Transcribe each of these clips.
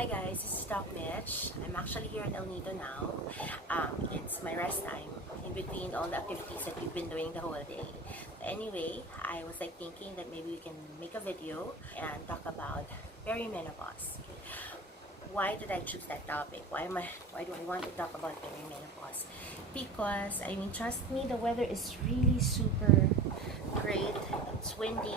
Hi guys, this is Doc Mitch. I'm actually here in El Nido now. It's my rest time in between all the activities that we've been doing the whole day. Anyway, I was thinking that maybe we can make a video and talk about perimenopause. Why did I choose that topic? Why do I want to talk about perimenopause? Because trust me, the weather is really super great. It's windy,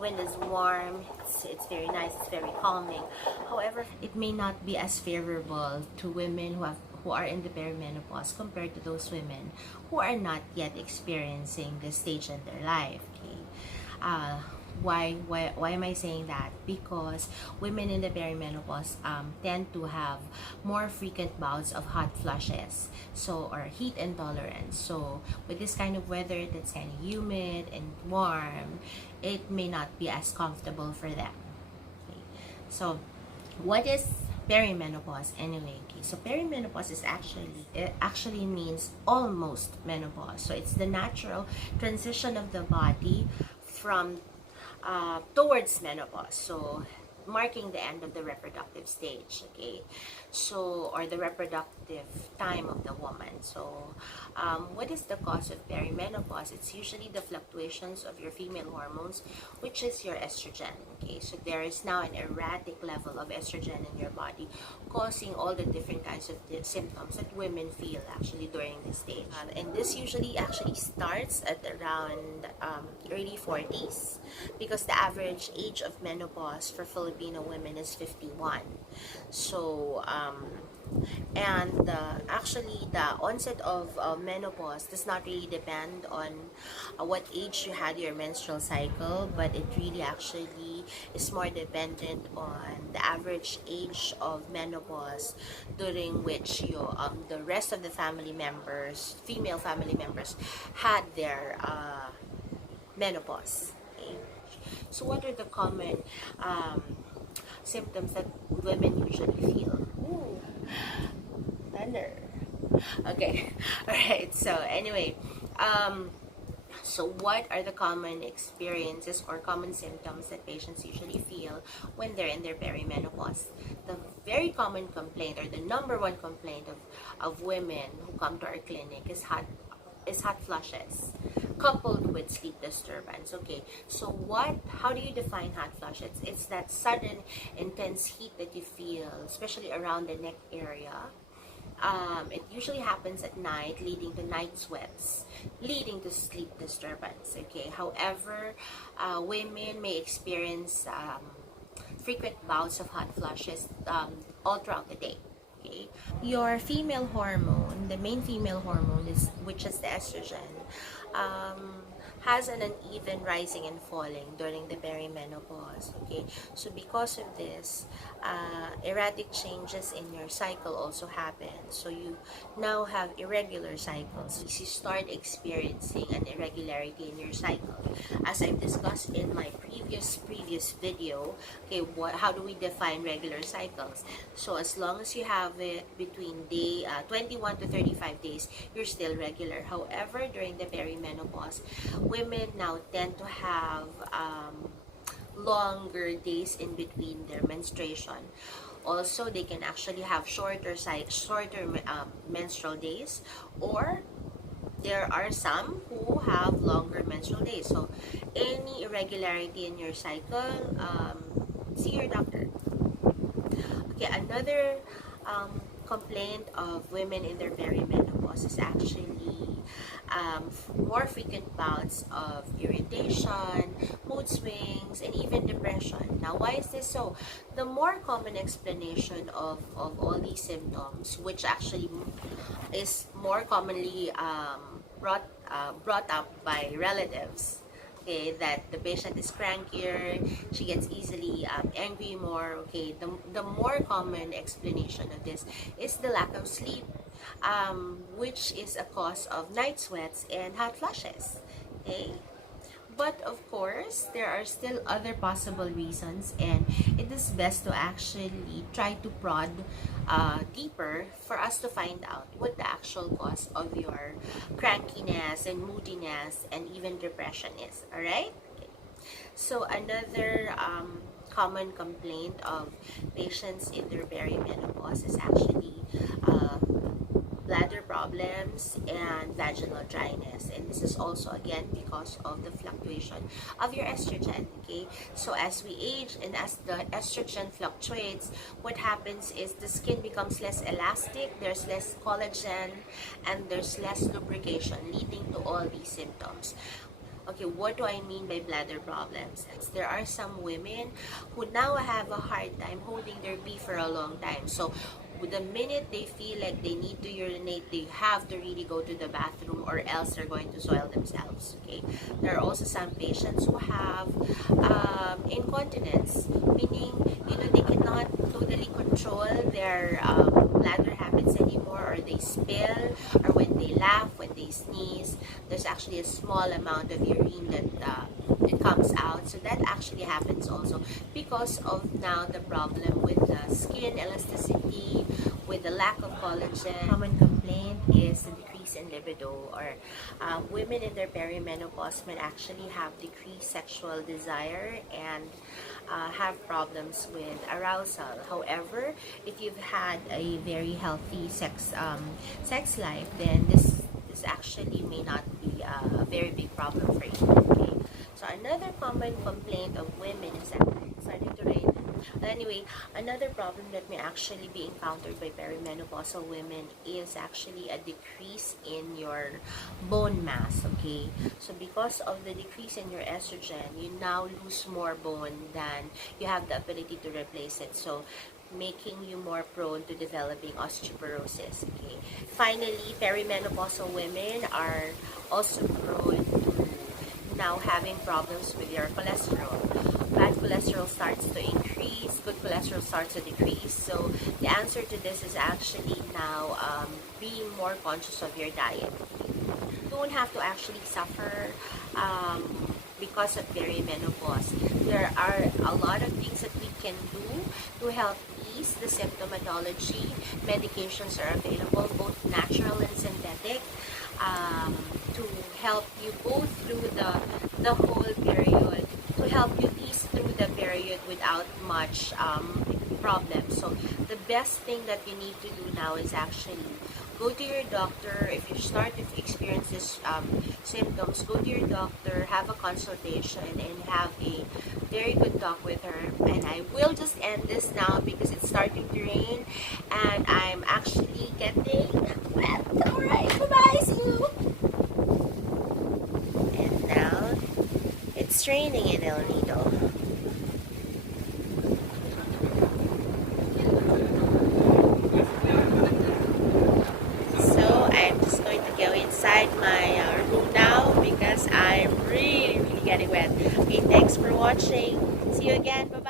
wind is warm, it's very nice, it's very calming. However, it may not be as favorable to women who are in the perimenopause compared to those women who are not yet experiencing this stage in their life. Okay? Why am I saying that? Because women in the perimenopause tend to have more frequent bouts of hot flushes, or heat intolerance. So with this kind of weather that's kind of humid and warm, it may not be as comfortable for them. Okay. So what is perimenopause anyway? Okay, so perimenopause is actually means almost menopause. So it's the natural transition of the body from towards menopause, so marking the end of the reproductive stage, okay, or the reproductive time of the woman. So what is the cause of perimenopause? It's usually the fluctuations of your female hormones, which is your estrogen. Okay, so there is now an erratic level of estrogen in your body, causing all the different kinds of symptoms that women feel actually during this stage. And this usually actually starts at around early 40s, because the average age of menopause for Filipino women is 51. So and actually the onset of menopause does not really depend on what age you had your menstrual cycle, but it really actually is more dependent on the average age of menopause during which the rest of the female family members, had their menopause. Okay? So what are the common symptoms that women usually feel? Ooh, thunder. Okay. All right. So anyway, so what are the common experiences or common symptoms that patients usually feel when they're in their perimenopause? The very common complaint, or the number one complaint of women who come to our clinic, is hot flushes coupled with sleep disturbance. Okay, so how do you define hot flushes? It's that sudden intense heat that you feel, especially around the neck area. It usually happens at night, leading to night sweats, leading to sleep disturbance. Okay, however, women may experience frequent bouts of hot flushes all throughout the day. Okay, your female hormone, the main female hormone, which is the estrogen, has an uneven rising and falling during the perimenopause. Okay, so because of this, erratic changes in your cycle also happen. So you now have irregular cycles. You start experiencing an irregularity in your cycle, as I've discussed in my previous video. Okay, how do we define regular cycles? So as long as you have it between day 21 to 35 days, you're still regular. However, during the perimenopause, women now tend to have longer days in between their menstruation. Also, they can actually have shorter menstrual days, or there are some who have longer menstrual days. So any irregularity in your cycle, see your doctor. Okay, another complaint of women in their perimenopause is actually more frequent bouts of irritation, mood swings, and even depression. Now, why is this so? The more common explanation of all these symptoms, which actually is more commonly brought up by relatives, okay, that the patient is crankier, she gets easily angry more. Okay, the more common explanation of this is the lack of sleep, which is a cause of night sweats and hot flushes. Okay, but of course, there are still other possible reasons, and it is best to actually try to prod deeper for us to find out what the actual cause of your crankiness and moodiness and even depression is. Alright? Okay. So another common complaint of patients in their perimenopause is actually uh, bladder problems and vaginal dryness, and this is also again because of the fluctuation of your estrogen. Okay, so as we age and as the estrogen fluctuates, what happens is the skin becomes less elastic, there's less collagen, and there's less lubrication, leading to all these symptoms. Okay, what do I mean by bladder problems? There are some women who now have a hard time holding their pee for a long time. So the minute they feel like they need to urinate, they have to really go to the bathroom, or else they're going to soil themselves. Okay, there are also some patients who have incontinence, meaning they cannot totally control their bladder habits anymore, or they spill, or when they laugh, when they sneeze, there's actually a small amount of urine that comes out. So that actually happens also because of now the problem with the skin elasticity, with the lack of collagen. Common complaint is the decrease in libido, or women in their perimenopause may actually have decreased sexual desire and have problems with arousal. However, if you've had a very healthy sex life, then this actually may not be a very big problem for you. Okay, so another common complaint of women is that it's starting to rain. But anyway, another problem that may actually be encountered by perimenopausal women is actually a decrease in your bone mass. Okay, so because of the decrease in your estrogen, you now lose more bone than you have the ability to replace it. So making you more prone to developing osteoporosis. Okay. Finally, perimenopausal women are also prone to now having problems with your cholesterol. Bad cholesterol starts to increase, good cholesterol starts to decrease. So the answer to this is actually now being more conscious of your diet. You don't have to actually suffer because of perimenopause. There are a lot of things that we can do to help ease the symptomatology. Medications are available, both natural and synthetic, to help you go through the whole period, to help you ease through the period without much problem. So the best thing that you need to do now is actually go to your doctor. If you start to experience this symptoms, go to your doctor, have a consultation, and have a very good talk with her. And I will just end this now because it's starting to rain and I'm actually getting wet. Alright, bye-bye, see you! And now it's raining in El Nido. Inside my room now because I'm really getting wet. Okay, thanks for watching. See you again. Bye-bye.